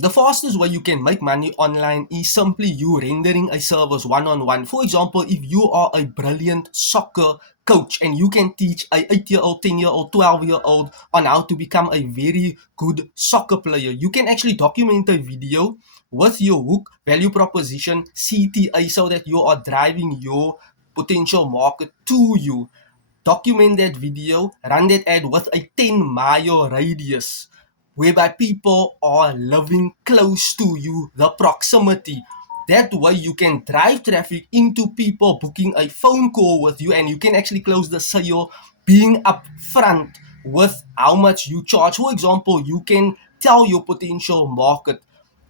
The fastest way you can make money online is simply you rendering a service one-on-one. For example, if you are a brilliant soccer coach and you can teach a 8-year-old, 10-year-old, 12-year-old on how to become a very good soccer player, you can actually document a video with your hook, value proposition, CTA, so that you are driving your potential market to you. Document that video, run that ad with a 10-mile radius whereby people are living close to you, the proximity. That way you can drive traffic into people booking a phone call with you, and you can actually close the sale being upfront with how much you charge. For example, you can tell your potential market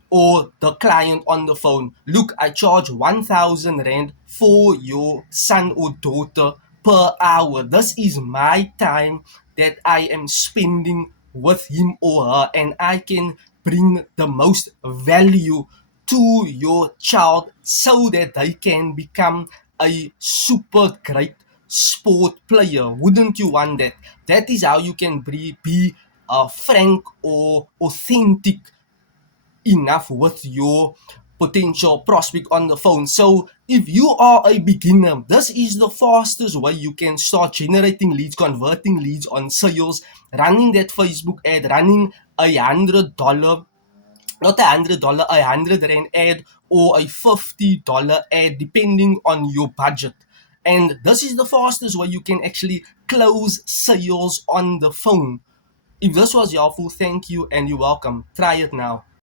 or the client on the phone, look, I charge 1,000 Rand for your son or daughter per hour. This is my time that I am spending with him or her, and I can bring the most value to your child so that they can become a super great sport player. Wouldn't you want that? That is how you can be frank or authentic enough with your potential prospect on the phone. So if you are a beginner, this is the fastest way you can start generating leads, converting leads on sales, running that Facebook ad, running $100, not $100, $100 ad, or a $50 ad, depending on your budget. And this is the fastest way you can actually close sales on the phone. If this was helpful, thank you and you're welcome. Try it now.